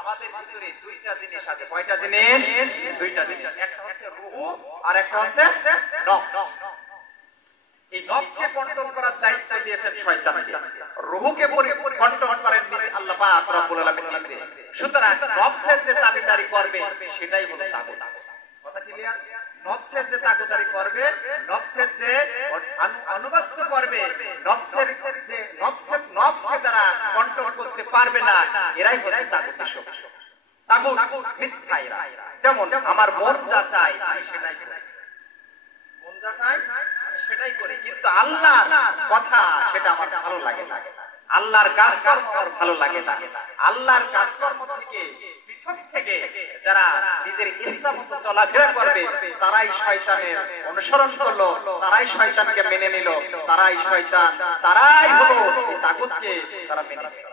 আমাদের ভিতরে দুইটা জিনিস আছে। কয়টা জিনিস? দুইটা জিনিস। একটা হচ্ছে রূহ আর একটা হচ্ছে নফস। এই নফসকে কন্ট্রোল করার দায়িত্ব দিয়েছেন শয়তানকে, রূহকে কন্ট্রোল করেন আল্লাহ পাক রব্বুল আলামিন নিজে। সুতরাং নফসের যে দাবিদারি করবে সেটাই হলো তাগুত। কথা ক্লিয়ার? নফসের যে তাগুদারি করবে, নফসের যে আনুগত্য করবে, নফসের যে নফসকে যারা কন্ট্রোল করতে পারবে না, এরাই হচ্ছে তাগুতের শক্তি। তাগুত মিথ্যাইরা। যেমন আমার মন যা চায় আমি সেটাই করি, মন যা চায় আমি সেটাই করি, কিন্তু আল্লাহর কথা সেটা আমার ভালো লাগে না, আল্লাহর কাজকর্ম আমার ভালো লাগে না। আল্লাহর কাজকর্ম থেকে পৃথক থেকে যারা নিজের ইচ্ছা মতো চলাফেরা করবে তারাই শয়তানের অনুসরণ করলো, তারাই শয়তানকে মেনে নিল, তারাই শয়তান, তারাই হলো এই তাগুতকে তারা মেনে নিল।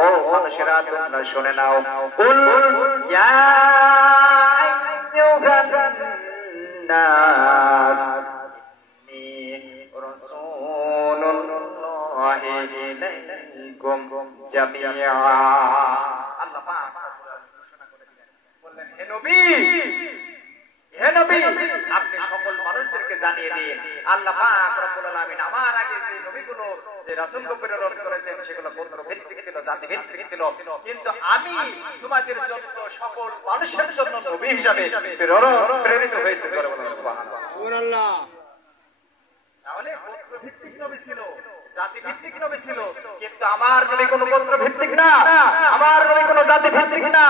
ও মানুষেরা তোমরা শুনে নাও, কুল ইয়া আইয়ুহান নাস ইন্নী রাসূলুল্লাহি ইলাইকুম জামিআ। আল্লাহ পাক ঘোষণা করে দিলেন, বললেন হে নবী, হে নবী আপনি সকল মানুষদেরকে জানিয়ে দিন আল্লাহ পাক রব্বুল আলামিন আমার আগে যে নবীগুলো যে রাসূলকে প্রেরণ করেছেন সেগুলো গোত্র ভিত্তিক ছিল, জাতি ভিত্তিক ছিল, কিন্তু আমি তোমাদের জন্য সকল মানুষের জন্য নবী হিসাবে প্রেরিত হয়েছি। সুবহানাল্লাহ। তাহলে গোত্র ভিত্তিক নবী ছিল, জাতি ভিত্তিক নবী ছিল, কিন্তু আমার নবী কোনো গোত্র ভিত্তিক না, আমার নবী কোনো জাতি ভিত্তিক না,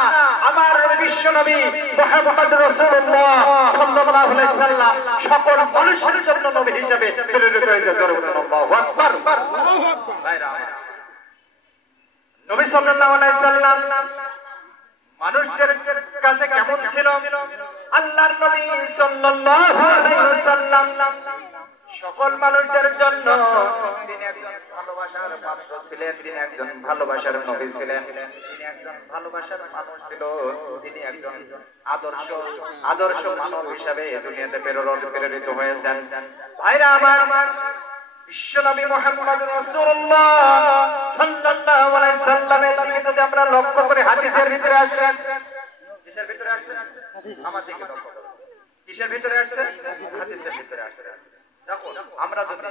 আমার নবী বিশ্ব নবী মুহাম্মদ রাসূলুল্লাহ সাল্লাল্লাহু আলাইহি ওয়াসাল্লাম সকল মানুষের জন্য নবী হিসেবে প্রেরিত হয়েছে। আল্লাহু আকবার। ভাইরা নবী সাল্লাল্লাহু আলাইহি ওয়াসাল্লাম মানুষদের কাছে কেমন ছিল? আল্লাহর নবী সাল্লাল্লাহু আলাইহি ওয়াসাল্লাম সকল মানুষদের জন্য তিনি একজন ভালোবাসার পাত্র ছিলেন, তিনি একজন ভালোবাসার নবী ছিলেন, তিনি একজন ভালোবাসার মানুষ ছিল, তিনি একজন আদর্শ মানব হিসাবে দুনিয়াতে প্রেরিত হয়েছেন। ভাইরা আমার, বিশ্ব নবী মুহাম্মদ রাসূলুল্লাহ সাল্লাল্লাহু আলাইহি সাল্লামের দিকে যদি আমরা লক্ষ্য করে হাদিসের ভিতরে আসেন, কিসের ভিতরে আসেন? আমার দিকে লক্ষ্য করুন। কিসের ভিতরে আসেন? হাদিসের ভিতরে আসেন। দেখো আমরা যদি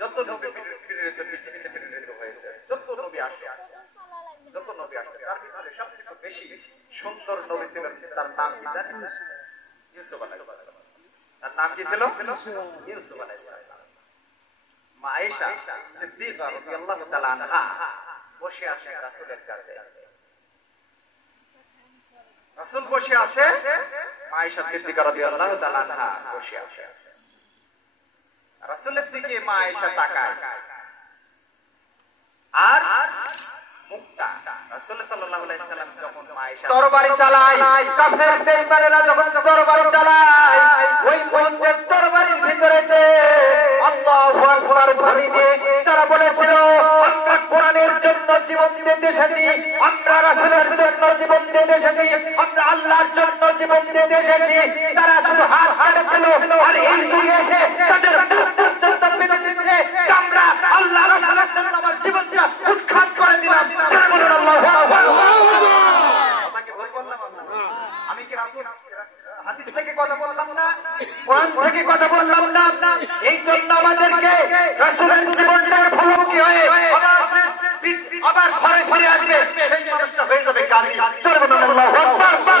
যত নবী প্রেরিত হয়েছে, যত নবী আসে তার ভিতরে সবচেয়ে বেশি সুন্দর নবী ছিলেন, তার নাম কি জানেন? ইউসুফ আলাইহিস সালাম। তার নাম কি ছিল? ইউসুফ আলাইহিস সালাম। মা আয়েশা সিদ্দিকা রাদিয়াল্লাহু তাআলা আনহা বসে আছেন রাসূলের কাছে, রাসূল বসে আছে, মা আয়েশা সিদ্দিকা রাদিয়াল্লাহু তাআলা আনহা বসে আছে। রাসূলের দিকে মা আয়েশা তাকায় আর মুখটা রাসূল সাল্লাল্লাহু আলাইহি সাল্লাম যখন মা আয়েশা তরবারি চালায়, কাফের বেঈমানেরা যখন তরবারি চালায়, ওই মুহূর্তে তরবারির ভিতরে যে আল্লাহু আকবার ধ্বনি দিয়ে তারা বলেছিল আমরা কোরআনের জন্য জীবন দিতে এসেছি, আমরা রাসূলের জন্য জীবন দিতে এসেছি, আমরা আল্লাহর জন্য জীবন দিতে এসেছি। তারা শুধু হাত কাটেছিল আর এই যুগে এসে তাদের মুখ পর্যন্ত পেতে দিচ্ছে আমরা আল্লাহ রাসূলের জন্য আমার জীবনটা উৎখাত করে দিলাম। সুবহানাল্লাহ। আমি কি রাসূল হাদিস থেকে কথা বললাম না, কোরআন থেকে কথা বললাম না? এই জন্য আমাদেরকে রাসূলের জীবনটাকে ভালোমুখী হয়ে আবার ঘরে ফিরে আসবে, সেই মানুষটা হয়ে যাবে কাজী। সুবহানাল্লাহু আকবার।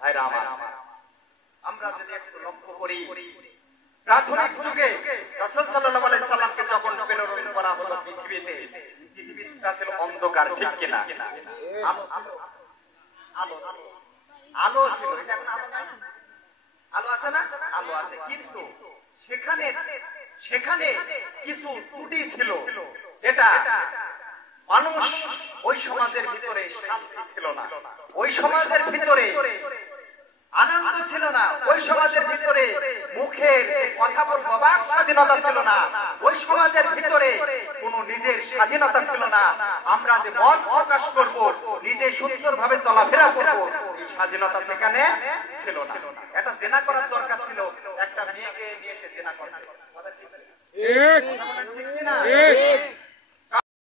ভাইরা আমার, আমরা যদি একটু লক্ষ্য করি, প্রাথমিক যুগে রাসূল সাল্লাল্লাহু আলাইহি সাল্লামকে যখন প্রেরণ করা হলো পৃথিবীতে, পৃথিবীটা ছিল অন্ধকার, ঠিক কিনা? আলো ছিল, এটা এখন আলো নাই? আলো আছে না? আলো আছে, কিন্তু সেখানে কিছু ত্রুটি ছিল, যেটা মানুষ ওই সমাজের ভিতরে শান্তি ছিল না, ওই সমাজের ভিতরে আনন্দ ছিল না, ওই সমাজের ভিতরে মুখের কথা বলবো বা স্বাধীনতা ছিল না, ওই সমাজের ভিতরে কোন নিজের স্বাধীনতা ছিল না। আমরা যে মত প্রকাশ করব, নিজে সুন্দরভাবে চলাফেরা করব, এই স্বাধীনতা সেখানে ছিল না। এটা জেনা করার দরকার ছিল, একটা মেয়েকে নিয়ে এসে জেনা করছে, কথা ঠিক না?